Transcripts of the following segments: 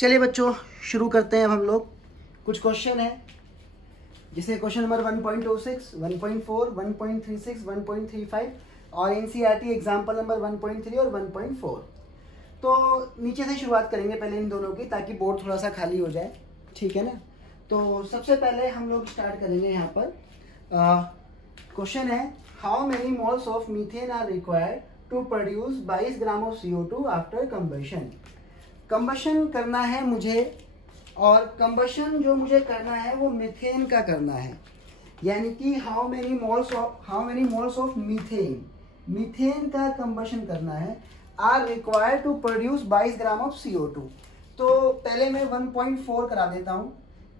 चलिए बच्चों, शुरू करते हैं अब हम लोग। कुछ क्वेश्चन है, जैसे क्वेश्चन नंबर 1.26, 1.4, 1.36, 1.35 और एनसीईआरटी एग्जाम्पल नंबर 1.3 और 1.4। तो नीचे से शुरुआत करेंगे पहले इन दोनों की, ताकि बोर्ड थोड़ा सा खाली हो जाए, ठीक है ना। तो सबसे पहले हम लोग स्टार्ट करेंगे यहाँ पर। क्वेश्चन है, how many moles of methane are required to produce 22 gram of CO2 after combustion. Combustion करना है मुझे, और कंबशन जो मुझे करना है वो मीथेन का करना है, यानी कि how many moles of methane का कंबशन करना है, are required to produce 22 gram of CO2। तो पहले मैं 1.4 करा देता हूँ,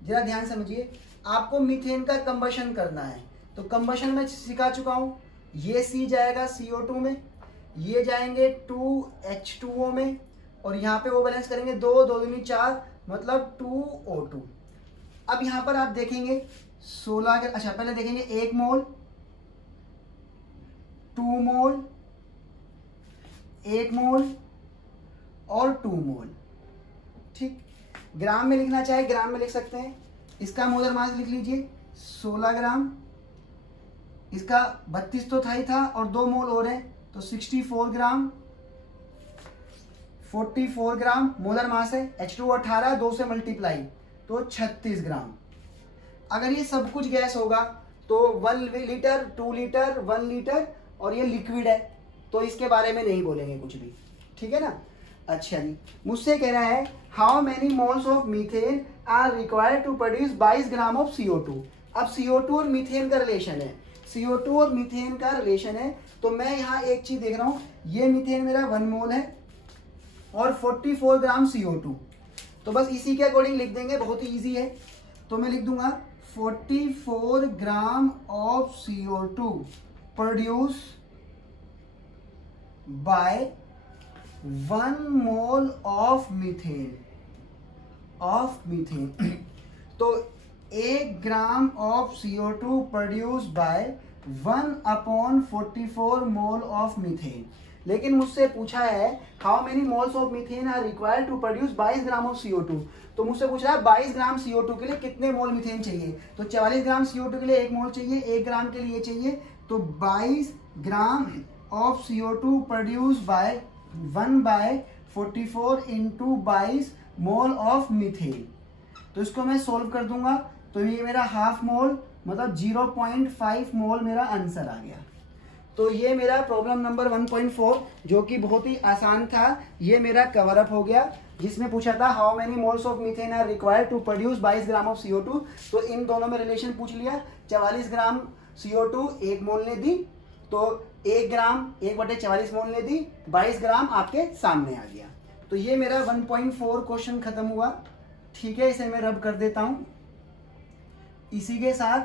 जरा ध्यान समझिए। आपको मीथेन का कंबशन करना है, तो कंबशन में सिखा चुका हूँ। ये C जाएगा CO2 में, ये जाएंगे 2H2O में, और यहाँ पे वो बैलेंस करेंगे 2 2 दूनी 4, मतलब 2O2। अब यहाँ पर आप देखेंगे 16 अच्छा पहले देखेंगे 1 मोल, 2 मोल, 1 मोल और 2 मोल। ठीक, ग्राम में लिखना चाहे ग्राम में लिख सकते हैं। इसका मोलर मास लिख लीजिए 16 ग्राम, इसका 32 तो था ही था, और 2 मोल और है तो 64 ग्राम, 44 ग्राम मोलर मास है। H2O 18, 2 से मल्टीप्लाई तो 36 ग्राम। अगर ये सब कुछ गैस होगा तो 1 लीटर, 2 लीटर, 1 लीटर, और ये लिक्विड है तो इसके बारे में नहीं बोलेंगे कुछ भी, ठीक है ना। अच्छा जी, मुझसे कह रहा है how many moles of methane are required to produce 22 gram of CO2। अब CO2 और मीथेन का रिलेशन है, CO2 और मीथेन का रिलेशन है। तो मैं यहाँ एक चीज देख रहा हूँ, ये मीथेन मेरा 1 मोल है और 44 ग्राम CO2। तो बस इसी के अकॉर्डिंग लिख देंगे, बहुत ही इजी है। तो मैं लिख दूंगा 44 gram of CO2 produce by 1 mole of methane तो 1 gram of CO2 produce by 1/44 mole of methane. लेकिन मुझसे पूछा है how many moles of methane are required to produce 22 gram of CO2। तो मुझसे पूछ रहा है 22 ग्राम CO2 के लिए कितने मोल मीथेन चाहिए। तो 44 ग्राम CO2 के लिए 1 मोल चाहिए, 1 ग्राम के लिए चाहिए, तो 22 gram of CO2 produce by 1/44 into 22 mole of methane. तो इसको मैं सोल्व कर दूंगा, तो ये मेरा हाफ मोल, मतलब 0.5 मोल मेरा आंसर आ गया। तो ये मेरा प्रॉब्लम नंबर 1.4, जो कि बहुत ही आसान था, ये मेरा कवर अप हो गया। जिसमें पूछा था how many moles of methane are required to produce 22 gram of CO2। तो इन दोनों में रिलेशन पूछ लिया। 44 ग्राम CO2 1 मोल ने दी, तो 1 ग्राम 1/44 मोल ने दी, 22 ग्राम आपके सामने आ गया। तो ये मेरा 1.4 क्वेश्चन खत्म हुआ, ठीक है। इसे मैं रब कर देता हूं, इसी के साथ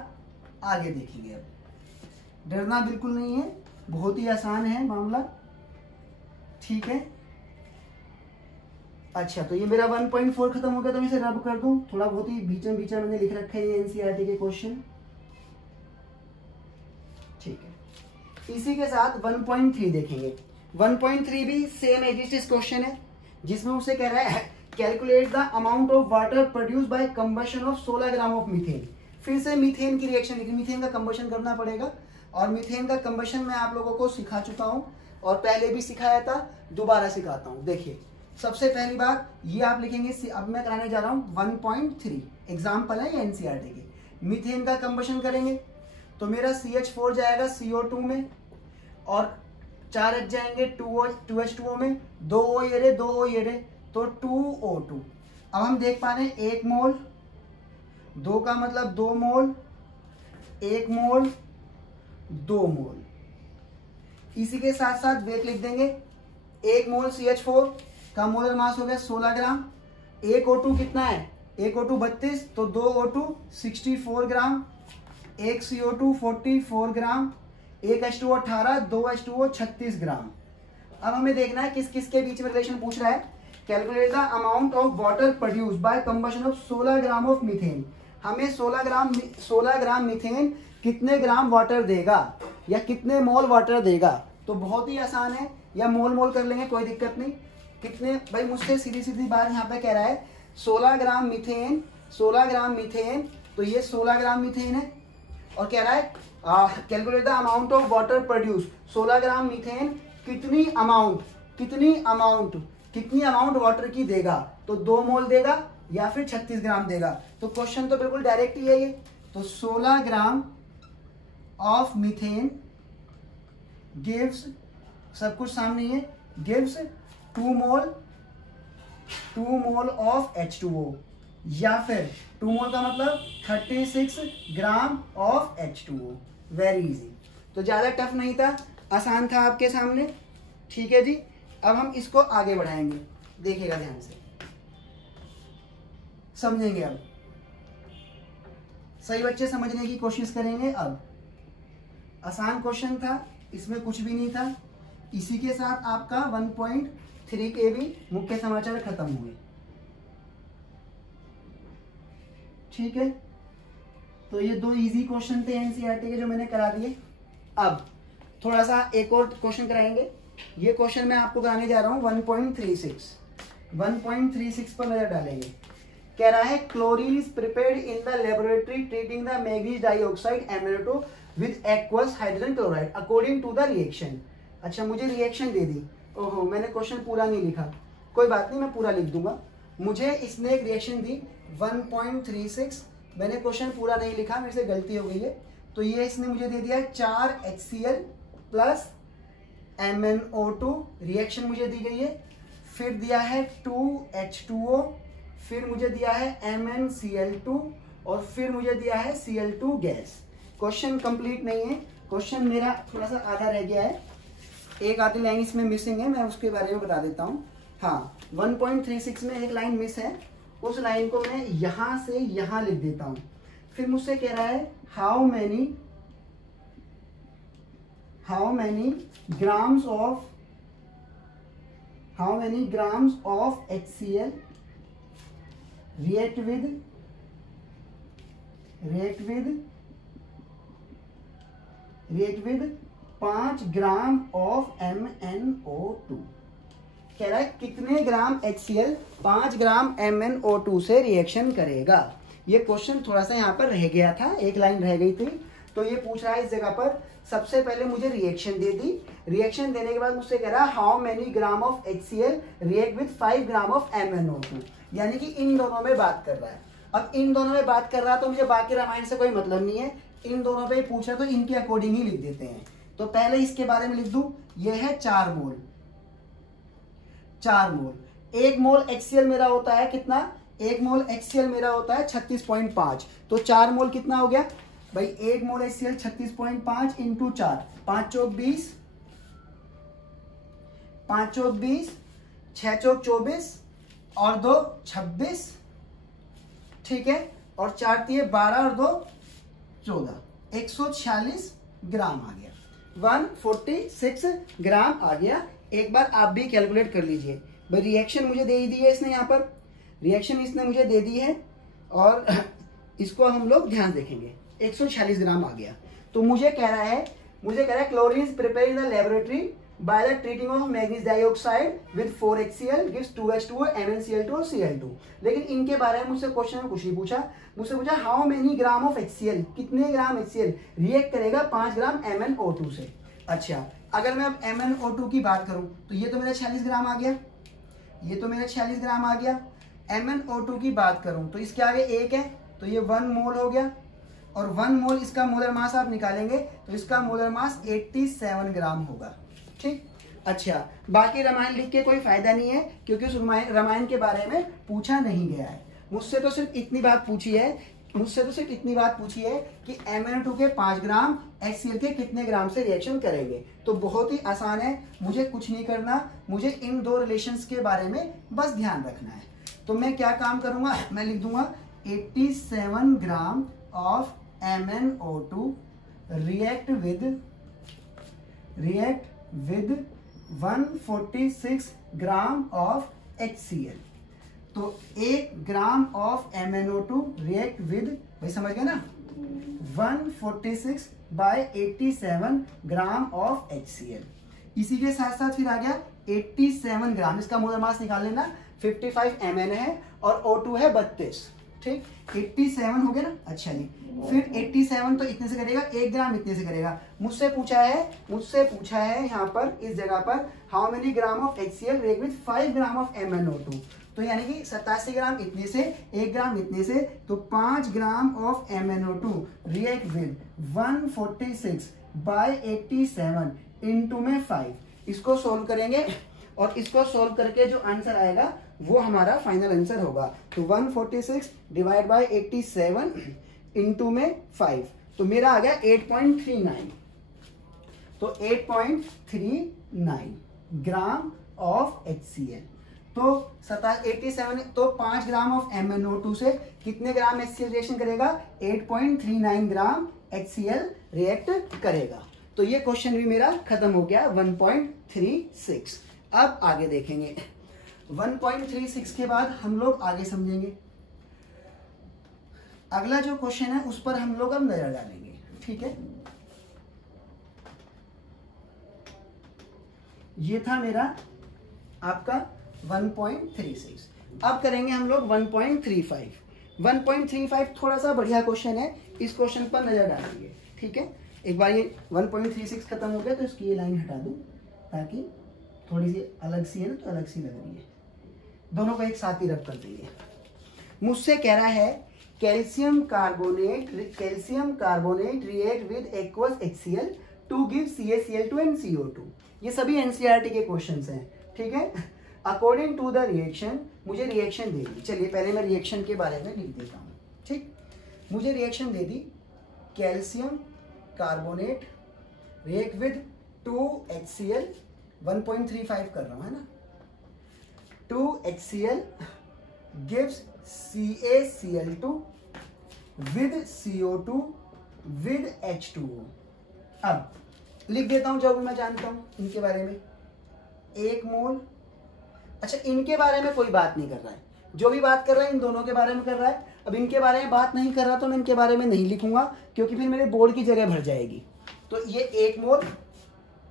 आगे देखेंगे। अब डरना बिल्कुल नहीं है, बहुत ही आसान है मामला, ठीक है। अच्छा, तो ये मेरा 1.4 खत्म हो गया, तो मैं इसे रब कर दूं। थोड़ा बहुत ही बीचम बीचा मैंने लिख रखा है ये एनसीईआरटी के क्वेश्चन, ठीक है। इसी के साथ 1.3 देखेंगे। 1.3 भी सेम एज क्वेश्चन है, जिसमें उसे कह रहा है calculate the amount of water produce by combustion of 16 gram of methane. फिर से मीथेन की रिएक्शन, लेकिन मीथेन का कंबशन करना पड़ेगा, और मीथेन का कंबशन मैं आप लोगों को सिखा चुका हूं, और पहले भी सिखाया था, दोबारा सिखाता हूं। देखिए, सबसे पहली बात ये आप लिखेंगे, अब मैं कराने जा रहा हूं 1.3 एग्जाम्पल है ये एनसीईआरटी के। मीथेन का कंबशन करेंगे तो मेरा CH4 जाएगा CO2 में, और 4H जाएंगे 2H2O में, 2O ये रहे, 2O ये रहे, तो 2O2। अब हम देख पा रहे हैं 1 मोल, 2 का मतलब 2 मोल, 1 मोल, 2 मोल। इसी के साथ साथ वेट लिख देंगे। 1 मोल CH4 का मोलर मास हो गया 16 ग्राम। 1 O2 कितना है, 1 O2 32, तो 2 O2 64 ग्राम, 1 CO2 44 ग्राम, 1 H2O 18, 2 H2O 36 ग्राम। अब हमें देखना है किस किस के बीच में रिलेशन पूछ रहा है। Calculate the amount of water produce by combustion of 16 gram of methane. हमें 16 ग्राम मीथेन कितने ग्राम वाटर देगा, या कितने मोल वाटर देगा। तो बहुत ही आसान है, या मोल मोल कर लेंगे, कोई दिक्कत नहीं। कितने, भाई मुझसे सीधी सीधी बात यहाँ पे कह रहा है 16 ग्राम मीथेन, 16 ग्राम मीथेन, तो ये 16 ग्राम मीथेन है। और कह रहा है calculate the amount of water produce, 16 gram methane कितनी अमाउंट वाटर की देगा, तो 2 मोल देगा या फिर 36 ग्राम देगा। तो क्वेश्चन तो बिल्कुल डायरेक्ट ही है ये। तो 16 ग्राम ऑफ मीथेन गिव्स, सब कुछ सामने है, गिव्स 2 मोल ऑफ H2O, या फिर 2 मोल का मतलब 36 gram of H2O। Very easy, तो ज्यादा टफ नहीं था, आसान था आपके सामने। ठीक है जी, अब हम इसको आगे बढ़ाएंगे, देखिएगा ध्यान से, समझेंगे। अब सही बच्चे समझने की कोशिश करेंगे। अब आसान क्वेश्चन था, इसमें कुछ भी नहीं था। इसी के साथ आपका 1.3 के भी मुख्य समाचार खत्म हुए। ठीक है, तो ये 2 इजी क्वेश्चन थे एनसीईआरटी के जो मैंने करा दिए। अब थोड़ा सा एक और क्वेश्चन कराएंगे। ये क्वेश्चन मैं आपको कराने जा रहा हूं 1.36 पर नजर डालेंगे। कह रहा है chlorine is prepared in the laboratory treating the manganese dioxide MnO2 with aqueous hydrogen chloride according to the reaction. अच्छा, मुझे रिएक्शन दे दी। ओहो, मैंने क्वेश्चन पूरा नहीं लिखा, कोई बात नहीं, मैं पूरा लिख दूंगा। मुझे इसने एक रिएक्शन दी 1.36, मैंने क्वेश्चन पूरा नहीं लिखा, मेरे से गलती हो गई है। तो ये इसने मुझे दे दिया 4 HCl प्लस MnO2, रिएक्शन मुझे दी गई है। फिर दिया है 2 H2O, फिर मुझे दिया है MnCl2 और फिर मुझे दिया है Cl2 गैस। क्वेश्चन कंप्लीट नहीं है, क्वेश्चन मेरा थोड़ा सा आधा रह गया है, एक आधी लाइन इसमें मिसिंग है, मैं उसके बारे में बता देता हूँ। हाँ, 1.36 में एक लाइन मिस है, उस लाइन को मैं यहां से यहां लिख देता हूं। फिर मुझसे कह रहा है how many grams of HCl react with 5 gram of MnO2। कह रहा है कितने ग्राम HCl 5 ग्राम MnO2 से रिएक्शन करेगा। ये क्वेश्चन थोड़ा सा यहाँ पर रह गया था, एक लाइन रह गई थी। तो ये पूछ रहा है इस जगह पर, सबसे पहले मुझे रिएक्शन दे दी, रिएक्शन देने के बाद मुझसे कह रहा है how many gram of HCl react with 5 gram of MnO2, यानी कि इन दोनों में बात कर रहा है। अब इन दोनों में बात कर रहा है तो मुझे बाकी रामायण से कोई मतलब नहीं है, इन दोनों पे पूछ रहा तो इनके अकॉर्डिंग ही लिख देते हैं। तो पहले इसके बारे में लिख दूं, ये है 4 मोल। 1 मोल HCl मेरा होता है कितना, 1 मोल HCl मेरा होता है 36.5, तो 4 मोल कितना हो गया भाई, 1 मोल HCl 36.5 इंटू 4, 5 चौक 20, 5 चौक 20, 6 चौक 24 और 2 26, ठीक है, और 4 दिए 12 और 2 14, 146 ग्राम आ गया, 146 ग्राम आ गया। एक बार आप भी कैलकुलेट कर लीजिए भाई, रिएक्शन मुझे दे दी है इसने, यहाँ पर रिएक्शन इसने मुझे दे दी है और इसको हम लोग ध्यान देखेंगे, 146 ग्राम आ गया। तो मुझे कह रहा है chlorine is prepared in the laboratory by the treating of manganese dioxide with 4 HCl gives 2 H2O MnCl2 और Cl2। लेकिन इनके बारे में मुझसे क्वेश्चन में कुछ नहीं पूछा, मुझसे पूछा how many gram of HCl, कितने ग्राम HCl रिएक्ट करेगा 5 ग्राम MnO2 से। अच्छा, अगर मैं अब MnO2 की बात करूं तो ये तो मेरा 46 ग्राम आ गया, ये तो मेरा 46 ग्राम आ गया। MnO2 की बात करूं तो इसके आगे 1 है, तो ये 1 मोल हो गया, और 1 मोल इसका मोलर मास आप निकालेंगे तो इसका मोलर मास 87 ग्राम होगा। ठीक, अच्छा, बाकी रामायण लिख के कोई फायदा नहीं है क्योंकि उस रामायण के बारे में पूछा नहीं गया है। मुझसे तो सिर्फ इतनी बात पूछी है कि MnO2 के 5 ग्राम HCl के कितने ग्राम से रिएक्शन करेंगे। तो बहुत ही आसान है, मुझे कुछ नहीं करना, मुझे इन 2 रिलेशंस के बारे में बस ध्यान रखना है। तो मैं क्या काम करूंगा, मैं लिख दूंगा 87 ग्राम of MnO2 react with 146 gram of HCl। तो 1 gram of MnO2 react with, भाई समझ गए ना, 146 बाय 87 ग्राम ऑफ HCl। इसी के साथ साथ फिर आ गया 87 ग्राम, इसका मोलर मास निकाल लेना, 55 mn है और O2 है 32, ठीक, 87 हो गया ना। अच्छा जी, फिर 87 तो इतने से करेगा, 1 ग्राम इतने से करेगा। मुझसे पूछा है यहाँ पर इस जगह पर how many gram of HCl react with 5 gram of MnO2, तो यानी कि 87 ग्राम इतने से, 1 ग्राम इतने से, तो 5 gram of MnO2 react with 146 बाय 87 इंटू में 5। इसको सोल्व करेंगे और इसको सोल्व करके जो आंसर आएगा वो हमारा फाइनल आंसर होगा। तो 146 डिवाइड बाय 87 इंटू में 5, तो मेरा आ गया 8.39, तो 8.39 ग्राम ऑफ HCl। तो 87, तो 5 ग्राम ऑफ MnO2 से कितने ग्राम HCl रिएक्शन करेगा? 8.39 ग्राम HCl रिएक्ट करेगा। तो ये क्वेश्चन भी मेरा खत्म हो गया 1.36। अब आगे देखेंगे 1.36 के बाद हम लोग आगे समझेंगे। अगला जो क्वेश्चन है उस पर हम लोग अब नजर डालेंगे, ठीक है। ये था मेरा आपका 1.36। अब करेंगे हम लोग 1.35। 1.35 थोड़ा सा बढ़िया क्वेश्चन है, इस क्वेश्चन पर नजर डालेंगे, ठीक है। एक बार ये 1.36 खत्म हो गया तो इसकी ये लाइन हटा दूं ताकि थोड़ी सी अलग सी है ना, तो अलग सी लग रही है। दोनों को एक साथ ही रब कर देंगे। मुझसे कह रहा है calcium carbonate react with aqueous HCl to give CaCl2 and CO2। ये सभी NCERT के क्वेश्चंस हैं, ठीक है। अकॉर्डिंग टू द रिएक्शन, मुझे रिएक्शन दे दी। चलिए पहले मैं रिएक्शन के बारे में लिख देता हूँ, ठीक। मुझे रिएक्शन दे दी, calcium carbonate react with 2HCl, 1.35 कर रहा हूँ है ना, 2HCl gives CaCl2 with CO2 with H2O। अब लिख देता हूं जो भी मैं जानता हूं इनके बारे में, 1 मोल। अच्छा, इनके बारे में कोई बात नहीं कर रहा है, जो भी बात कर रहा है इन दोनों के बारे में कर रहा है। अब इनके बारे में बात नहीं कर रहा तो मैं इनके बारे में नहीं लिखूंगा क्योंकि फिर मेरे बोर्ड की जगह भर जाएगी। तो ये 1 मोल,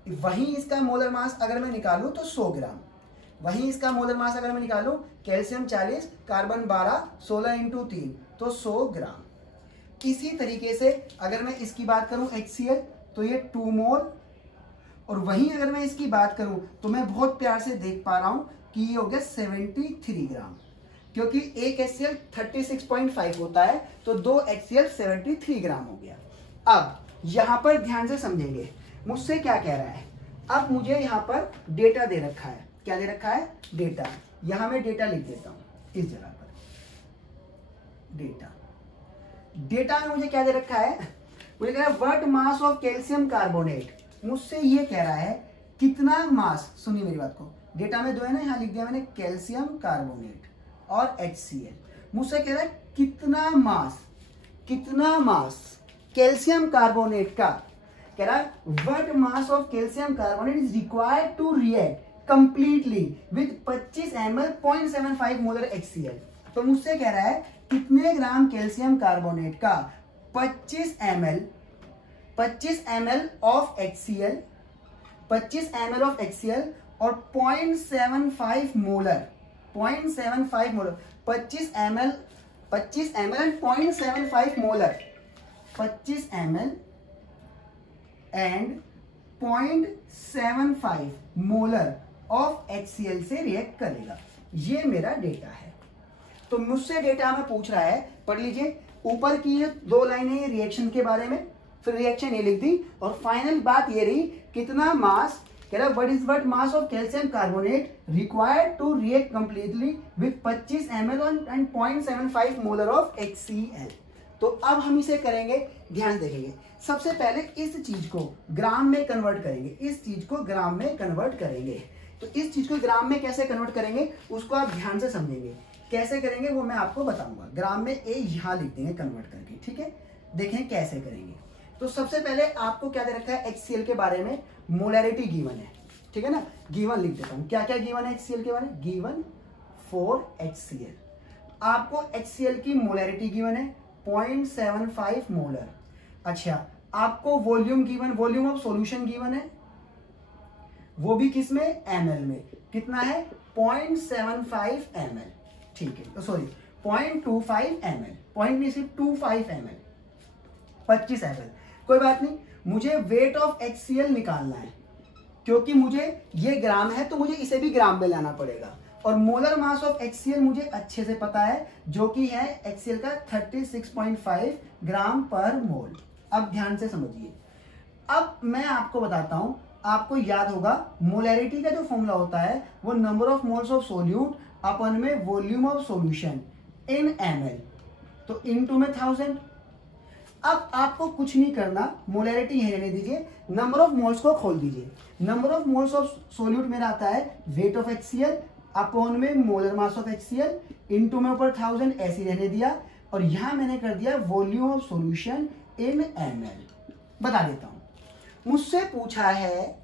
वही इसका मोलर मास अगर मैं निकालूं तो 100 ग्राम, वही इसका मोलर मास अगर मैं निकालूं, कैल्शियम 40, कार्बन 12, 16 इंटू 3 तो 100 ग्राम। इसी तरीके से अगर मैं इसकी बात करूं HCl तो ये 2 मोल, और वहीं अगर मैं इसकी बात करूं तो मैं बहुत प्यार से देख पा रहा हूं कि ये हो गया 73 ग्राम, क्योंकि एक HCl 36.5 होता है तो 2 HCl 73 ग्राम हो गया। अब यहां पर ध्यान से समझेंगे मुझसे क्या कह रहा है। अब मुझे यहां पर डेटा दे रखा है, क्या दे रखा है? डेटा। यहां मैं डेटा लिख देता हूं इस जगह पर, डेटा में मुझे क्या दे रखा है? मुझे कह रहा है what mass of calcium carbonate. मुझसे ये कह रहा है कितना मास, सुनिए मेरी बात को, डेटा में दो है ना, यहां लिख दिया मैंने कैल्शियम कार्बोनेट और HCl। मुझसे कह रहा है कितना मास कैल्शियम कार्बोनेट का, कह रहा है what mass of calcium carbonate is required to react completely with 25 ml 0.75 molar HCl। तो मुझसे कह रहा है कितने ग्राम कैल्शियम कार्बोनेट का 25 ml of HCl, 25 ml of HCl और 0.75 molar, 25 ml and 0.75 molar, 25 ml and 0.75 molar of HCl से react करेगा। ये मेरा डेटा है। तो मुझसे डेटा में पूछ रहा है, पढ़ लीजिए, ऊपर की ये 2 लाइनें ये रिएक्शन के बारे में, फिर रिएक्शन ये लिख दी, और फाइनल बात ये रही कितना मास, कह रहा what is mass of calcium carbonate required to react completely with 25 ml and 0.75 molar of HCl। तो अब हम इसे करेंगे, ध्यान देखेंगे। सबसे पहले इस चीज को ग्राम में कन्वर्ट करेंगे, इस चीज को ग्राम में कन्वर्ट करेंगे। तो इस चीज को ग्राम में कैसे कन्वर्ट करेंगे उसको आप ध्यान से समझेंगे। कैसे करेंगे वो मैं आपको बताऊंगा। ग्राम में ए यहां लिख देंगे कन्वर्ट करके, ठीक है। देखें कैसे करेंगे। तो सबसे पहले आपको क्या दे रखा है HCl के बारे में, मोलैरिटी गिवन है, ठीक है ना। गिवन लिख देता हूं, क्या क्या गिवन है HCl के बारे में। गिवन फॉर HCl, आपको HCl की मोलैरिटी गिवन है 0.75 मोलर। अच्छा, आपको volume given, volume of solution given है, वो भी किस में, ml में, कितना है 0.75 ml, ठीक है, तो सॉरी 0.25 ml, पॉइंट नहीं सिर्फ 25 ml, 25 ml, कोई बात नहीं। मुझे वेट ऑफ HCl निकालना है, क्योंकि मुझे ये ग्राम है तो मुझे इसे भी ग्राम में लाना पड़ेगा, और मोलर मास ऑफ HCl मुझे अच्छे से पता है, जो कि है HCl का 36.5 ग्राम पर मोल। अब ध्यान से समझिए, अब मैं आपको बताता हूं, आपको याद होगा मोलैरिटी का जो फॉर्मूला होता है वो number of moles of solute upon में volume of solution in ml, तो इनटू में 1000। अब आपको कुछ नहीं करना, मोलैरिटी यही रहने दीजिए, नंबर ऑफ मोल्स को खोल दीजिए। Number of moles of solute मेरा आता है वेट ऑफ HCl अपॉन में molar mass of HCl, into में ऊपर 1000 ऐसे रहने दिया, और यहां मैंने कर दिया volume of solution in ml। बता देता हूं, मुझसे पूछा है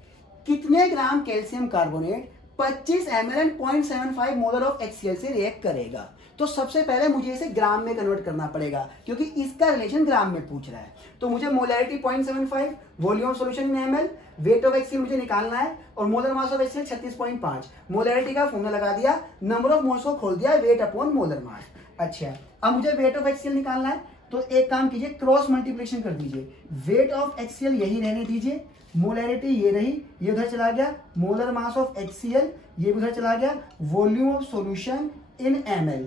कितने ग्राम calcium carbonate 25 ml and 0.75 molar of HCl से रिएक्ट करेगा। तो सबसे पहले मुझे इसे ग्राम में कन्वर्ट करना पड़ेगा, क्योंकि इसका रिलेशन ग्राम में पूछ रहा है। तो मुझे molarity 0.75, volume of solution in ml, weight of HCl मुझे निकालना है, और molar mass of HCl 36.5। Molarity का फॉर्मूला लगा दिया, नंबर ऑफ मोल्स को खोल दिया, वेट अपॉन मोलर मास। अच्छा, अब मुझे वेट ऑफ HCl निकालना है, तो एक काम कीजिए, क्रॉस मल्टीप्लिकेशन कर दीजिए। वेट ऑफ HCl यही रहने दीजिए, मोलैरिटी ये रही, ये उधर चला गया, मोलर मास ऑफ HCl ये उधर चला गया, volume of solution in ml,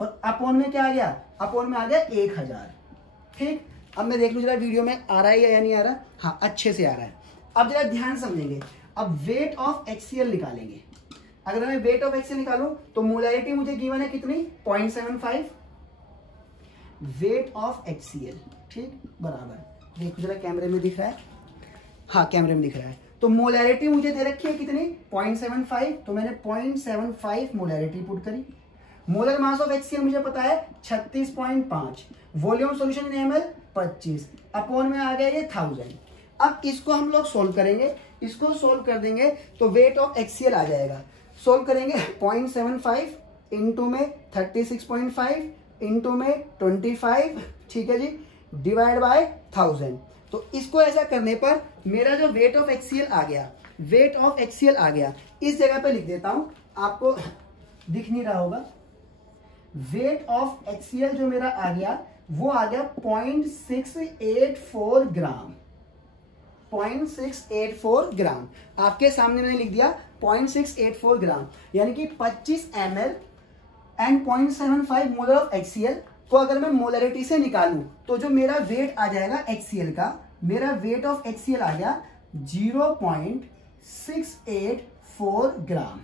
और अपॉन में क्या आ गया, अपॉन में आ गया 1000। ठीक, अब मैं देख लूं जरा वीडियो में आ रहा है या नहीं आ रहा। हाँ, अच्छे से आ रहा है। अब जरा ध्यान समझेंगे, अब वेट ऑफ HCl निकालेंगे। अगर मैं वेट ऑफ HCl निकालूं तो मोलैरिटी मुझे गिवन है कितनी, 0.75, वेट ऑफ HCl, ठीक, बराबर, देखो जरा कैमरे में दिख रहा है, हाँ कैमरे में दिख रहा है। तो मोलैरिटी मुझे दे रखी है कितनी, 0.75, तो मैंने 0.75 मोलैरिटी पुट करी। मोलर मास ऑफ HCl मुझे पता है 36.5, volume solution in ml 25, upon में आ गया ये 1000। अब इसको हम लोग सोल्व करेंगे, इसको सोल्व कर देंगे तो वेट ऑफ HCl आ जाएगा। सोल्व करेंगे 0.75 इंटू में 36.5 इंटू में 25, ठीक है जी, डिवाइड बाय 1000। तो इसको ऐसा करने पर मेरा जो वेट ऑफ HCl आ गया, वेट ऑफ HCl आ गया, इस जगह पे लिख देता हूं, आपको दिख नहीं रहा होगा। वेट ऑफ HCl जो मेरा आ गया वो आ गया 0.684 ग्राम, 0.684 ग्राम। आपके सामने मैंने लिख दिया 0.684 ग्राम, यानी कि 25 ml and 0.75 molar of HCl को अगर मैं मोलैरिटी से निकालूं तो जो मेरा वेट आ जाएगा HCl का, मेरा वेट ऑफ HCl आ गया 0.684 ग्राम।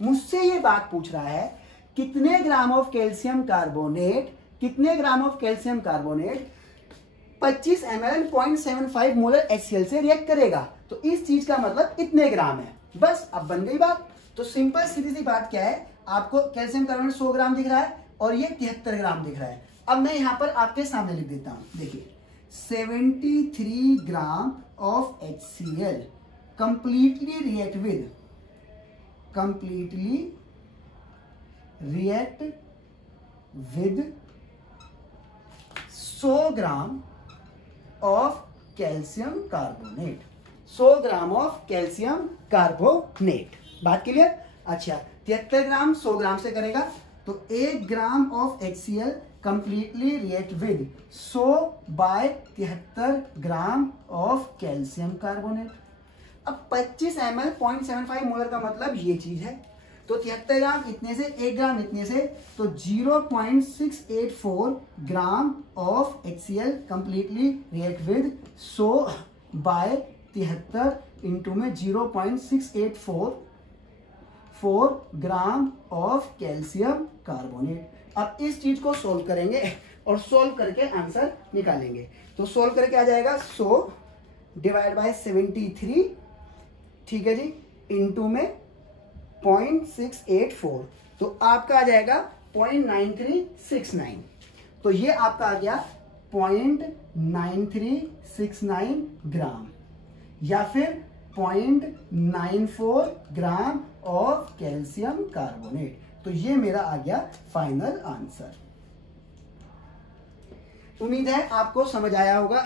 मुझसे ये बात पूछ रहा है कितने ग्राम ऑफ कैल्शियम कार्बोनेट, कितने ग्राम of calcium carbonate 25 ml 0.75 molar HCl से रिएक्ट करेगा। तो इस चीज का मतलब इतने ग्राम है, बस अब बन गई बात। तो सिंपल सीधी सी बात क्या है, आपको कैल्शियम कार्बोनेट 100 ग्राम दिख रहा है और ये 73 ग्राम दिख रहा है। अब मैं यहां पर आपके सामने लिख देता हूं, देखिए 73 gram of HCl completely react with 100 gram of calcium carbonate, 100 gram of calcium carbonate. बात क्लियर? अच्छा, 73 ग्राम 100 ग्राम से करेगा तो 1 gram of HCl completely react with 100 by 73 gram of calcium carbonate. अब 25 ml 0.75 मोलर का मतलब ये चीज है, तो 73 ग्राम इतने से, 1 ग्राम इतने से, तो 0.684 gram of HCl completely react with 100 by 73 into में 0.684 ग्राम ऑफ कैल्शियम कार्बोनेट। अब इस चीज को सोल्व करेंगे और सोल्व करके आंसर निकालेंगे। तो सोल्व करके आ जाएगा 100 डिवाइड बाय 73, ठीक है जी, इंटू में 0.684, तो आपका आ जाएगा 0.9369। तो ये आपका आ गया 0.9369 ग्राम या फिर 0.94 ग्राम ऑफ कैल्शियम कार्बोनेट। तो ये मेरा आ गया फाइनल आंसर। उम्मीद है आपको समझ आया होगा।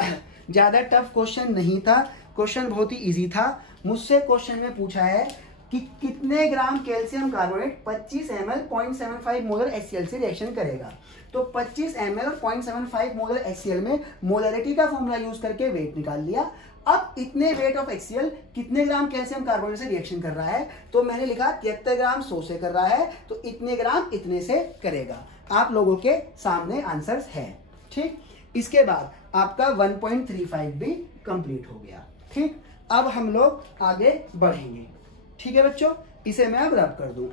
ज्यादा टफ क्वेश्चन नहीं था, क्वेश्चन बहुत ही इजी था। मुझसे क्वेश्चन में पूछा है कि कितने ग्राम calcium carbonate 25 ml 0.75 molar HCl से रिएक्शन करेगा। तो 25 ml और 0.75 मोलर HCl में मोलरिटी का फॉर्मूला यूज करके वेट निकाल लिया। अब इतने वेट ऑफ HCl कितने ग्राम कैल्शियम कार्बोनेट से रिएक्शन कर रहा है, तो मैंने लिखा 73 ग्राम 100 से कर रहा है, तो इतने ग्राम इतने से करेगा। आप लोगों के सामने आंसर्स है। ठीक, इसके बाद आपका 1.35 भी कंप्लीट हो गया। ठीक, अब हम लोग आगे बढ़ेंगे। ठीक है बच्चों, इसे मैं अब रब कर दूं।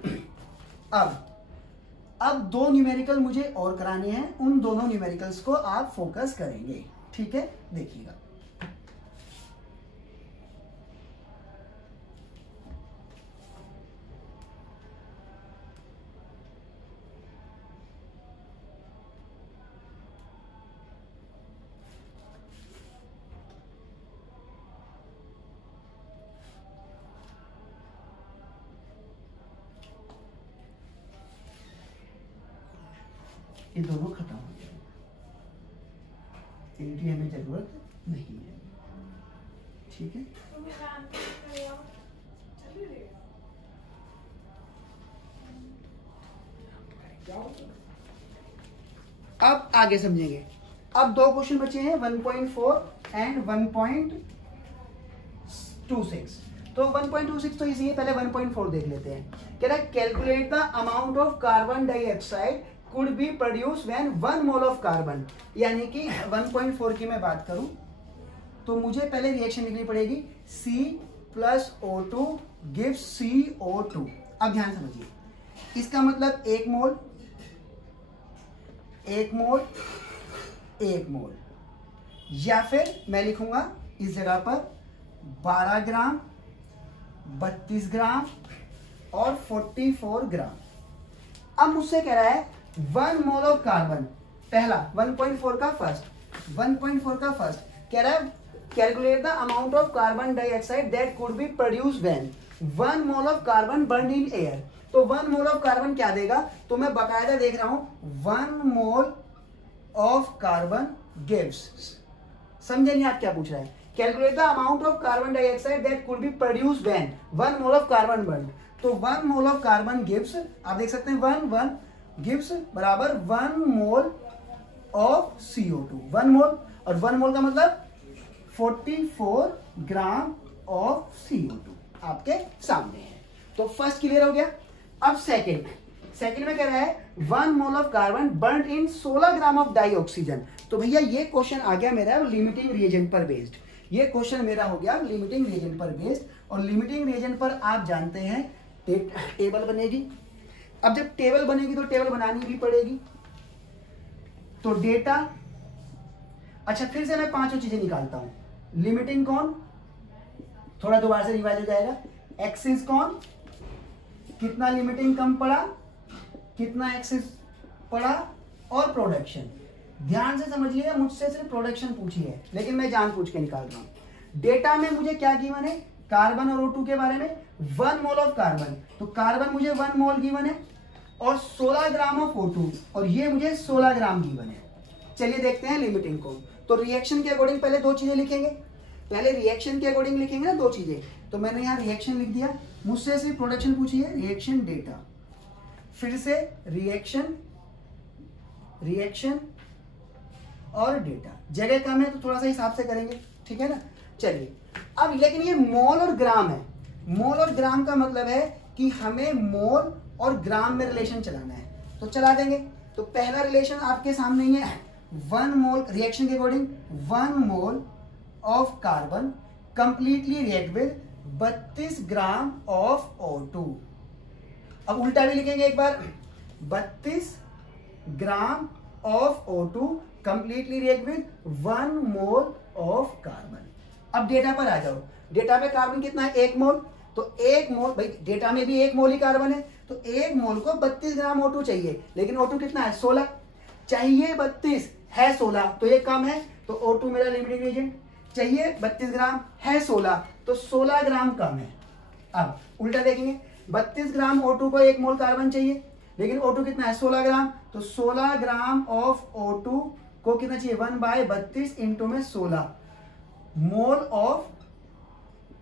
अब दो न्यूमेरिकल मुझे और कराने हैं, उन दोनों न्यूमेरिकल्स को आप फोकस करेंगे। ठीक है, देखिएगा। ये दोनों खत्म हो गए, इनकी हमें जरूरत नहीं है। ठीक है, अब आगे समझेंगे। अब दो क्वेश्चन बचे हैं 1.4 एंड 1.26। तो 1.26 तो इसी है, पहले 1.4 देख लेते हैं। कह रहा है calculate the amount of carbon dioxide could be produced when 1 mole of carbon, यानी कि 1.4 की मैं बात करूं तो मुझे पहले रिएक्शन लिखनी पड़ेगी। C plus O2 gives CO2। अब ध्यान समझिए, इसका मतलब 1 मोल 1 मोल 1 मोल, या फिर मैं लिखूंगा इस जगह पर 12 ग्राम 32 ग्राम और 44 ग्राम। अब मुझसे कह रहा है 1 मोल ऑफ कार्बन, पहला 1.4 का फर्स्ट, 1.4 का फर्स्ट कह रहा है calculate the amount of carbon dioxide that could be produce when 1 mole of carbon burn in air. तो 1 मोल ऑफ कार्बन क्या देगा, तो मैं बकायदा देख रहा हूं 1 मोल ऑफ कार्बन गिव्स। समझे नहीं आप क्या पूछ रहा है? Calculate the amount of carbon dioxide that could be produce when 1 mole of carbon burn. तो 1 मोल ऑफ कार्बन गिव्स, आप देख सकते हैं 1 गिव्स बराबर 1 मोल ऑफ CO2। 1 मोल, और 1 मोल का मतलब 44 ग्राम ऑफ CO2 आपके सामने है। तो फर्स्ट क्लियर हो गया। अब सेकंड में कह रहा है 1 mole of carbon burn in 16 gram of dioxygen. तो भैया ये क्वेश्चन आ गया मेरा लिमिटिंग रिएजेंट पर बेस्ड। ये क्वेश्चन मेरा हो गया लिमिटिंग रिएजेंट पर बेस्ड, और लिमिटिंग रिएजेंट पर आप जानते हैं टेबल बनेगी। अब जब टेबल बनेगी तो टेबल बनानी भी पड़ेगी। तो डेटा, अच्छा फिर से मैं पांचों चीजें निकालता हूं। लिमिटिंग कौन, थोड़ा दोबारा से रिवाइज हो जाएगा। एक्सिस कौन, कितना लिमिटिंग कम पड़ा, कितना एक्सिस पड़ा, और प्रोडक्शन। ध्यान से समझिए, मुझसे सिर्फ प्रोडक्शन पूछी है, लेकिन मैं जानबूझ के निकाल रहा हूं। डेटा में मुझे क्या गिवन है, कार्बन और O2 के बारे में 1 मोल ऑफ कार्बन, तो कार्बन मुझे 1 मोल गिवन है और 16 ग्राम ऑफ O2, और ये मुझे 16 ग्राम गिवन है। चलिए देखते हैं लिमिटिंग को। तो रिएक्शन के अकॉर्डिंग पहले दो चीजें लिखेंगे, पहले रिएक्शन के अकॉर्डिंग लिखेंगे ना दो चीजें। तो मैंने यहाँ रिएक्शन लिख दिया, मुझसे सिर्फ प्रोडक्शन पूछी है, रिएक्शन डेटा, फिर से रिएक्शन और डेटा। जगह कम है तो थोड़ा सा हिसाब से करेंगे, ठीक है ना। चलिए अब, लेकिन ये मोल और ग्राम है। मोल और ग्राम का मतलब है कि हमें मोल और ग्राम में रिलेशन चलाना है, तो चला देंगे। तो पहला रिलेशन आपके सामने ही है, 1 मोल रिएक्शन के according 1 mole of carbon completely react with 32 gram of O2। अब उल्टा भी लिखेंगे एक बार, 32 ग्राम of O2 completely react with 1 mole of carbon. अब डेटा पर आ जाओ। डेटा पे कार्बन कितना है, 1 मोल। तो 1 मोल, भाई डेटा में भी 1 मोल ही कार्बन है, तो 1 मोल को 32 ग्राम O2 चाहिए, लेकिन O2 कितना है, 16 चाहिए, 32 है 16, तो ये कम है, तो O2 मेरा लिमिटिंग रिएजेंट। चाहिए 32 ग्राम, है 16, तो 16 ग्राम कम है। अब उल्टा देखेंगे, 32 ग्राम O2 को 1 मोल कार्बन चाहिए, लेकिन O2 कितना है, 16 ग्राम, तो 16 ग्राम ऑफ O2 को कितना चाहिए, 1/32 इंटू में 16 मोल ऑफ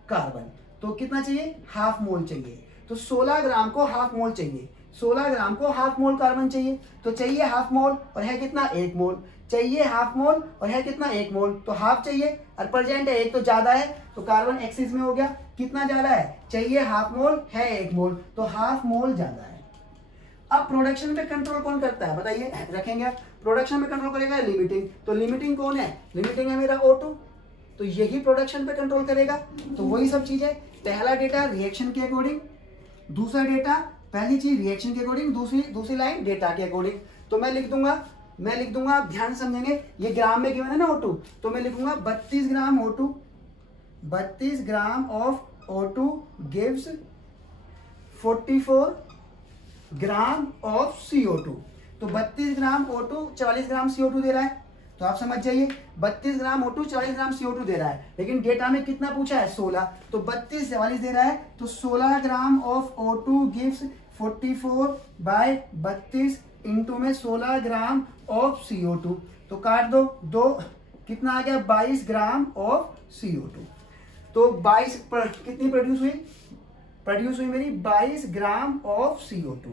कार्बन, तो कितना चाहिए, हाफ मोल चाहिए। तो 16 ग्राम को हाफ मोल चाहिए, 16 ग्राम को हाफ मोल कार्बन चाहिए, तो चाहिए हाफ मोल और है कितना 1 मोल, चाहिए हाफ मोल और है कितना 1 मोल, तो हाफ चाहिए और प्रेजेंट है 1 तो ज्यादा है, तो कार्बन एक्सिस में हो गया, कितना ज्यादा है, चाहिए हाफ मोल है 1 मोल, तो हाफ मोल ज्यादा है। अब प्रोडक्शन पे कंट्रोल कौन करता है बताइए, रखेंगे प्रोडक्शन पे कंट्रोल करेगा लिमिटिंग, तो लिमिटिंग कौन है, लिमिटिंग है मेरा O2, तो यही प्रोडक्शन पे कंट्रोल करेगा। तो वही सब चीजें, पहला डेटा रिएक्शन के अकॉर्डिंग, दूसरा डेटा पहली चीज रिएक्शन के अकॉर्डिंग, दूसरी लाइन डेटा के अकॉर्डिंग। तो मैं लिख दूंगा ध्यान समझेंगे, ये ग्राम में गिवन है ना O2, तो मैं लिखूंगा 32 ग्राम O2, 32 gram of O2 gives 44 gram of CO2। तो 32 ग्राम O2 44 ग्राम CO2 दे रहा है, तो आप समझ जाइए 32 ग्राम O2 44 ग्राम CO2 दे रहा है, लेकिन डेटा में कितना पूछा है 16, तो 32 44 दे रहा है, तो 16 gram of O2 gives 44 by 32 into में 16 ग्राम ऑफ CO2, तो काट दो, कितना आ गया 22 ग्राम ऑफ CO2। तो 22 कितनी प्रोड्यूस हुई मेरी 22 gram of CO2,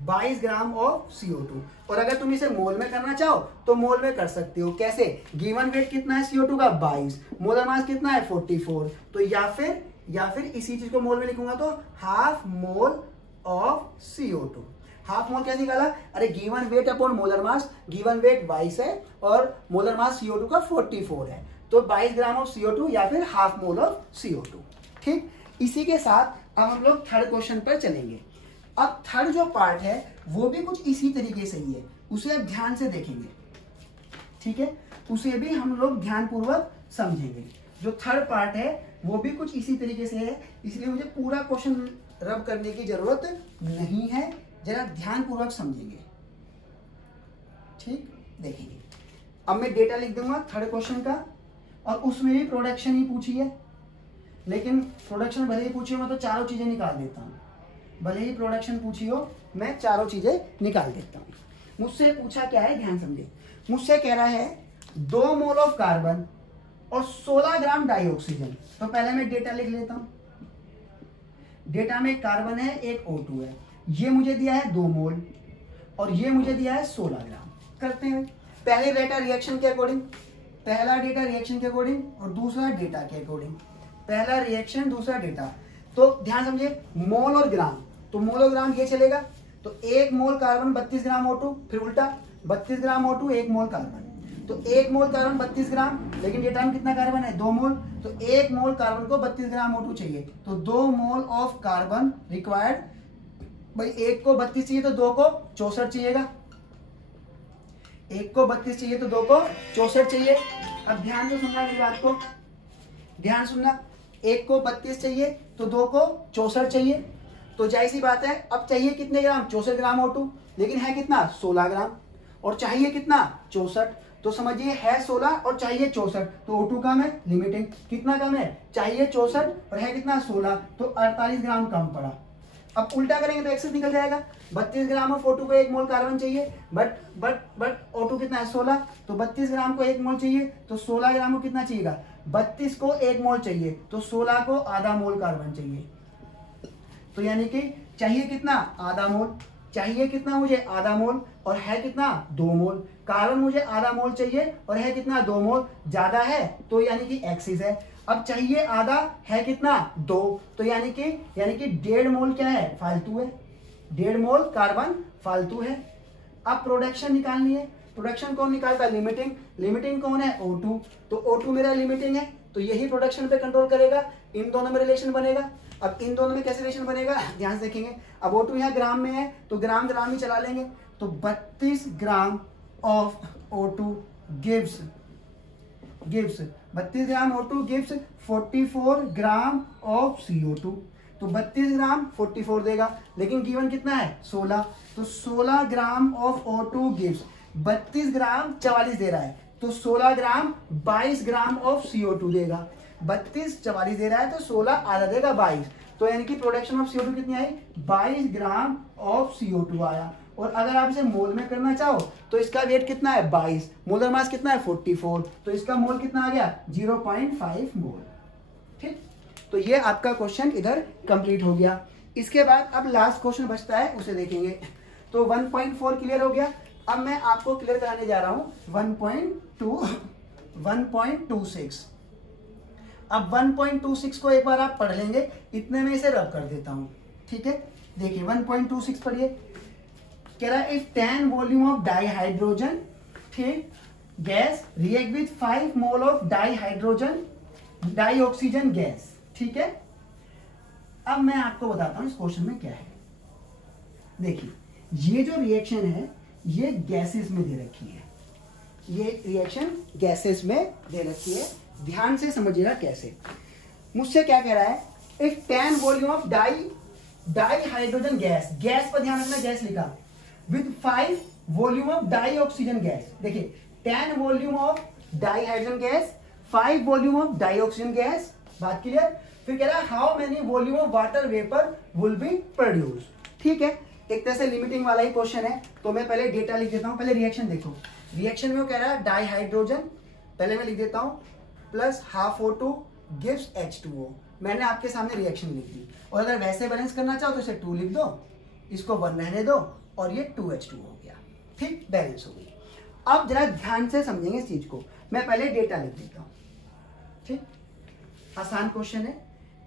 22 gram of CO2। और अगर तुम इसे मोल में करना चाहो तो मोल में कर सकते हो, कैसे, गिवन वेट कितना है CO2 का 22, मोलर मास कितना है 44, तो या फिर इसी चीज को मोल में लिखूंगा तो half mole of CO2। Half mole क्या निकाला, अरे given weight upon molar mass, given weight 22 है और मोलर मास CO2 का 44 है, तो 22 ग्राम ऑफ CO2 या फिर हाफ मोल ऑफ CO2। ठीक, इसी के साथ अब हम लोग थर्ड क्वेश्चन पर चलेंगे। अब थर्ड जो पार्ट है वो भी कुछ इसी तरीके से ही है, उसे अब ध्यान से देखेंगे, ठीक है, उसे भी हम लोग ध्यान पूर्वक समझेंगे। जो थर्ड पार्ट है वो भी कुछ इसी तरीके से है, इसलिए मुझे पूरा क्वेश्चन रब करने की जरूरत नहीं है, जरा ध्यान पूर्वक समझेंगे। ठीक, देखेंगे। अब मैं डेटा लिख दूंगा थर्ड क्वेश्चन का, और उसमें भी प्रोडक्शन ही पूछी है, लेकिन प्रोडक्शन भले ही पूछी हो मैं तो चारों चीजें निकाल देता हूँ, भले ही प्रोडक्शन पूछी हो मैं चारों चीजें निकाल देता हूँ। मुझसे पूछा क्या है, ध्यान समझे, मुझसे कह रहा है 2 मोल ऑफ कार्बन और 16 ग्राम डाइऑक्सीजन। तो पहले मैं डेटा लिख लेता हूँ। डेटा में कार्बन है, एक O2 है, ये मुझे दिया है 2 मोल और ये मुझे दिया है 16 ग्राम। करते हैं पहले डेटा रिएक्शन के अकॉर्डिंग, पहला डेटा रिएक्शन के अकॉर्डिंग और दूसरा डेटा के अकॉर्डिंग, पहला रिएक्शन दूसरा डेटा। तो ध्यान समझिए मोल और ग्राम, तो मोल और ग्राम ये चलेगा, तो 1 मोल कार्बन 32 ग्राम O2, फिर उल्टा 32 ग्राम O2 1 मोल कार्बन, तो 1 मोल कार्बन 32 ग्राम, लेकिन डेटा में कितना कार्बन है 2 मोल, तो 1 मोल कार्बन को 32 ग्राम O2 चाहिए, तो 2 मोल ऑफ कार्बन रिक्वायर्ड। भाई 1 को 32 चाहिए तो 2 को 64 चाहिएगा, 1 को 32 चाहिए तो 2 को 64 चाहिए। अब ध्यान से सुनना मेरी बात को, ध्यान सुनना, 1 को 32 चाहिए तो 2 को 64 चाहिए, तो जाहिर सी बात है अब चाहिए कितने ग्राम 64 ग्राम O2, लेकिन है कितना 16 ग्राम और चाहिए कितना 64, तो समझिए है 16 और चाहिए 64, तो O2 कम है, लिमिटिंग कितना कम है, चाहिए 64 और है कितना 16, तो 48 ग्राम कम पड़ा। अब उल्टा करेंगे तो एक्सेस निकल जाएगा, 32 ग्राम ऑफ O2 को 1 मोल कार्बन चाहिए, बट O2 कितना है 16, तो 32 ग्राम को 1 मोल चाहिए, तो 16 ग्राम को कितना चाहिएगा 32 को 1 मोल चाहिए, तो 16 को आधा मोल कार्बन चाहिए, तो यानी कि चाहिए कितना आधा मोल, चाहिए कितना मुझे आधा मोल और है कितना 2 मोल, कार्बन मुझे आधा मोल चाहिए और है कितना 2 मोल, ज्यादा है तो यानी कि एक्सिस है। अब चाहिए आधा, है कितना 2, तो यानी कि 1.5 मोल क्या है फालतू है, 1.5 मोल कार्बन फालतू है। अब प्रोडक्शन निकालनी है, प्रोडक्शन कौन निकालता है, लिमिटिंग कौन है O2, तो O2 मेरा लिमिटिंग है, तो यही प्रोडक्शन पे कंट्रोल करेगा, इन दोनों में रिलेशन बनेगा। अब इन दोनों में कैसे रिलेशन बनेगा ध्यान से देखेंगे। अब O2 यहाँ ग्राम में है तो ग्राम ही चला लेंगे, तो 32 ग्राम of O2 gives 32 gram O2 gives 44 gram of CO2, तो 32 ग्राम 44 देगा, लेकिन गिवन कितना है 16, तो 16 ग्राम ऑफ O2 गिव्स 32 ग्राम 44 दे रहा है, तो 16 ग्राम 22 ग्राम ऑफ CO2 देगा, 32 44 दे रहा है तो 16 आधा देगा 22, तो यानी कि प्रोडक्शन ऑफ CO2 कितनी आई 22 ग्राम ऑफ CO2 आया। और अगर आप इसे मोल में करना चाहो तो इसका वेट कितना है 22, मोलर मास कितना है 44, तो इसका मोल कितना आ गया 0.5 मोल। ठीक, तो ये आपका क्वेश्चन इधर कंप्लीट हो गया। इसके बाद अब लास्ट क्वेश्चन बचता है, उसे देखेंगे। तो 1.4 क्लियर हो गया। अब मैं आपको क्लियर कराने जा रहा हूं 1.26। अब 1.26 को एक बार आप पढ़ लेंगे, इतने में इसे रब कर देता हूं, ठीक है। देखिए 1.26 पढ़िए, कह रहा है इफ 10 वॉल्यूम ऑफ डाईहाइड्रोजन, ठीक, gas react with 5 mole of dioxygen gas, ठीक है। अब मैं आपको बताता हूं इस क्वेश्चन में क्या है। देखिए ये जो रिएक्शन है ये गैसेस में दे रखी है, ये रिएक्शन गैसेस में दे रखी है, ध्यान से समझिएगा कैसे। मुझसे क्या कह रहा है, if 10 volume of dihydrogen gas, gas पर ध्यान रखना, गैस लिखा, with 5 volume of dioxygen gas. देखिए 10 volume of dihydrogen gas, 5 volume of dioxygen gas, बात क्लियर। फिर कह रहा है how many volume of water vapour will be produce, ठीक है। एक तरह से लिमिटिंग वाला ही क्वेश्चन है, तो मैं पहले डेटा लिख देता हूं। पहले रिएक्शन देखो, रिएक्शन में वो कह रहा है डाईहाइड्रोजन, पहले मैं लिख देता हूं, plus half O2 gives H2O। मैंने आपके सामने रिएक्शन लिख दी, और अगर वैसे बैलेंस करना चाहो तो इसे 2 लिख दो, इसको 1 रहने दो, और ये 2H2 हो गया, ठीक, बैलेंस हो गई। अब जरा ध्यान से समझेंगे इस चीज को, मैं पहले डेटा लिख देता हूं, ठीक, आसान क्वेश्चन है।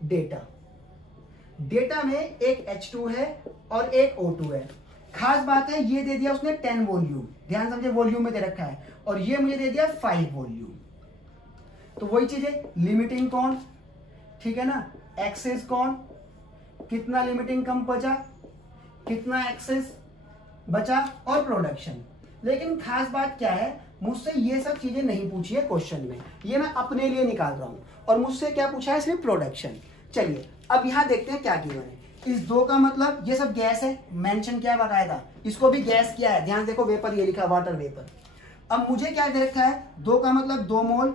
डेटा में एक H2 है और एक O2 है। खास बात है ये दे दिया उसने 10 वॉल्यूम, ध्यान समझे, वॉल्यूम में दे रखा है, और ये मुझे दे दिया 5 वॉल्यूम। तो वही चीज है, लिमिटिंग कौन, ठीक है ना, एक्सेस कौन, कितना लिमिटिंग कम बचा, कितना एक्सेस बचा, और प्रोडक्शन। लेकिन खास बात क्या है, मुझसे ये सब चीजें नहीं पूछी है क्वेश्चन में, ये मैं अपने लिए निकाल रहा हूं, और मुझसे क्या पूछा है, सिर्फ प्रोडक्शन। चलिए अब यहां देखते हैं क्या गिवन है। इस 2 का मतलब ये सब गैस है, मेंशन किया है बाकायदा, इसको भी गैस किया है, ध्यान देखो, वेपर ये लिखा, वाटर वेपर। अब मुझे क्या दे रखा है, 2 का मतलब 2 मोल,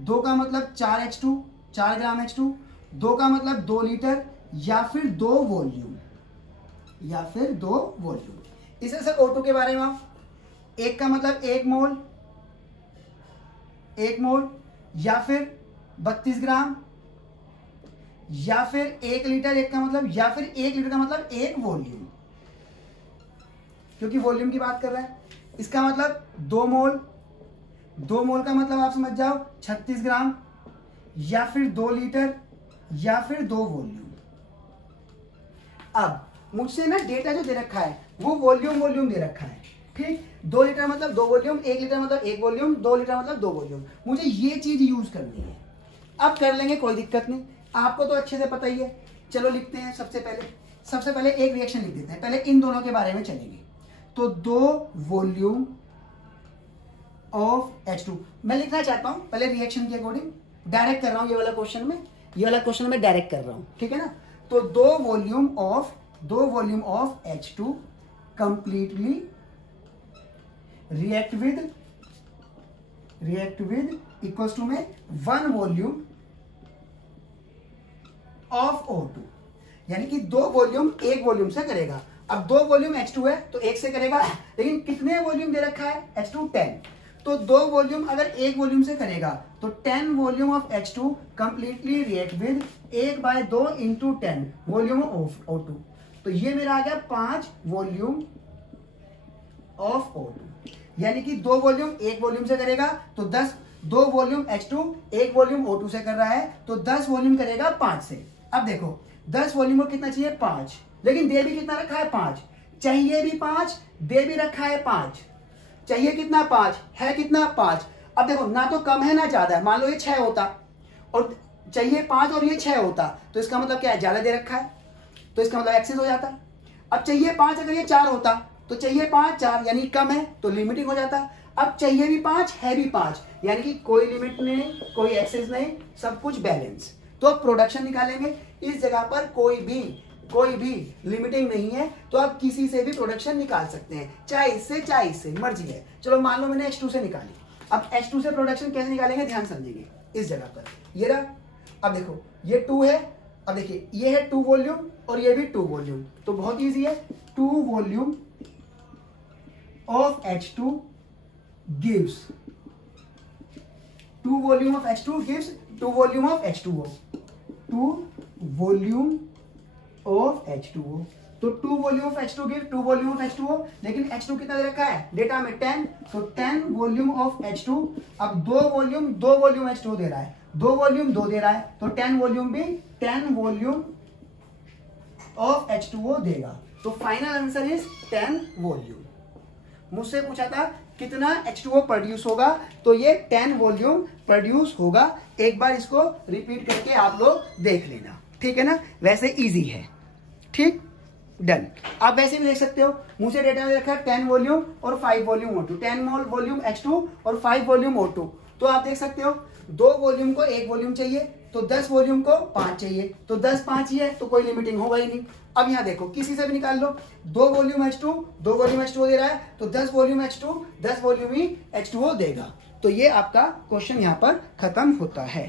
2 का मतलब 4H2, 4 ग्राम H2, 2 का मतलब 2 लीटर, या फिर 2 वॉल्यूम, या फिर 2 वॉल्यूम। इसे सर O2 के बारे में आप, 1 का मतलब 1 मोल, 1 मोल, या फिर 32 ग्राम, या फिर 1 लीटर, 1 का मतलब, या फिर 1 लीटर का मतलब 1 वॉल्यूम, क्योंकि वॉल्यूम की बात कर रहे हैं। इसका मतलब 2 मोल, 2 मोल का मतलब आप समझ जाओ 36 ग्राम, या फिर 2 लीटर, या फिर 2 वॉल्यूम। अब मुझसे ना डेटा जो दे रखा है वो वॉल्यूम दे रखा है, ठीक, 2 लीटर मतलब 2 वॉल्यूम, 1 लीटर मतलब 1 वॉल्यूम, 2 लीटर मतलब 2 वॉल्यूम। मुझे ये चीज यूज करनी है। अब कर लेंगे, कोई दिक्कत नहीं, आपको तो अच्छे से पता ही है। चलो लिखते हैं, सबसे पहले एक रिएक्शन लिख देते हैं, पहले इन दोनों के बारे में चलेंगे। तो 2 वॉल्यूम ऑफ H2 मैं लिखना चाहता हूं, पहले रिएक्शन के अकॉर्डिंग डायरेक्ट कर रहा हूं, ये वाला क्वेश्चन में डायरेक्ट कर रहा हूं, ठीक है ना। तो 2 volume of H2 completely react with equals to में 1 वॉल्यूम ऑफ O2, यानी कि 2 वॉल्यूम 1 वॉल्यूम से करेगा। अब 2 वॉल्यूम H2 है तो 1 से करेगा, लेकिन कितने वॉल्यूम दे रखा है H2, 10। तो 2 वॉल्यूम अगर 1 वॉल्यूम से करेगा तो 10 volume of H2 completely react with 1/2 into 10 volume of O2। तो ये मेरा आ गया 5 वॉल्यूम ऑफ O2, यानी कि 2 वॉल्यूम 1 वॉल्यूम से करेगा तो 2 वॉल्यूम H2 1 वॉल्यूम O2 से कर रहा है, तो 10 वॉल्यूम करेगा 5 से। अब देखो 10 वॉल्यूम को कितना चाहिए, 5, लेकिन दे भी कितना रखा है, 5, चाहिए भी 5, दे भी रखा है 5, चाहिए कितना, 5, है कितना, 5। अब देखो ना तो कम है ना ज्यादा है, मान लो ये 6 होता और चाहिए 5 और ये 6 होता, तो इसका मतलब क्या है, ज्यादा दे रखा है, तो इसका मतलब एक्सेस हो जाता। अब चाहिए 5, अगर ये 4 होता तो चाहिए 5, 4 यानी कम है तो लिमिटिंग हो जाता। अब चाहिए भी 5, है भी 5, यानी कि कोई लिमिट नहीं, कोई एक्सेस नहीं, सब कुछ बैलेंस। तो अब प्रोडक्शन निकालेंगे, इस जगह पर कोई भी लिमिटिंग नहीं है, तो आप किसी से भी प्रोडक्शन निकाल सकते हैं, चाहे इससे मर्जी है। चलो मान लो मैंने H2 से निकाली, अब H2 से प्रोडक्शन कैसे निकालेंगे, ध्यान समझेंगे। इस जगह पर ये रहा, अब देखो ये 2 है, अब देखिए ये है 2 वॉल्यूम और ये भी 2 वॉल्यूम, तो बहुत ईजी है। 2 volume of H2 gives 2 volume of H2 gives 2 volume of H2O। 2 volume of H2O। तो 2 volume of H2 give 2 volume of H2O, लेकिन H2 कितना दे रखा है डेटा में 10, तो 10 वॉल्यूम ऑफ H2। अब 2 वॉल्यूम H2 दे रहा है, 2 वॉल्यूम 2 दे रहा है, तो 10 वॉल्यूम भी 10 वॉल्यूम ऑफ H2O देगा। तो फाइनल आंसर इज 10 वॉल्यूम। मुझसे पूछा था कितना H2O प्रोड्यूस होगा, तो ये 10 वॉल्यूम प्रोड्यूस होगा। एक बार इसको रिपीट करके आप लोग देख लेना, ठीक है ना। वैसे इजी है, ठीक, डन। आप वैसे भी देख सकते हो, मुझे डेटा में रखा है 10 वॉल्यूम और 5 वॉल्यूम O2, 10 वॉल्यूम H2 और 5 वॉल्यूम O2। तो आप देख सकते हो 2 वॉल्यूम को 1 वॉल्यूम चाहिए, तो 10 वॉल्यूम को 5 चाहिए, तो 10 5 ही है, तो कोई लिमिटिंग होगा ही नहीं। अब यहाँ देखो किसी से भी निकाल लो, 2 वॉल्यूम H2O दे रहा है, तो 10 वॉल्यूम H2 10 वॉल्यूम ही H2O देगा। तो ये आपका क्वेश्चन यहाँ पर खत्म होता है।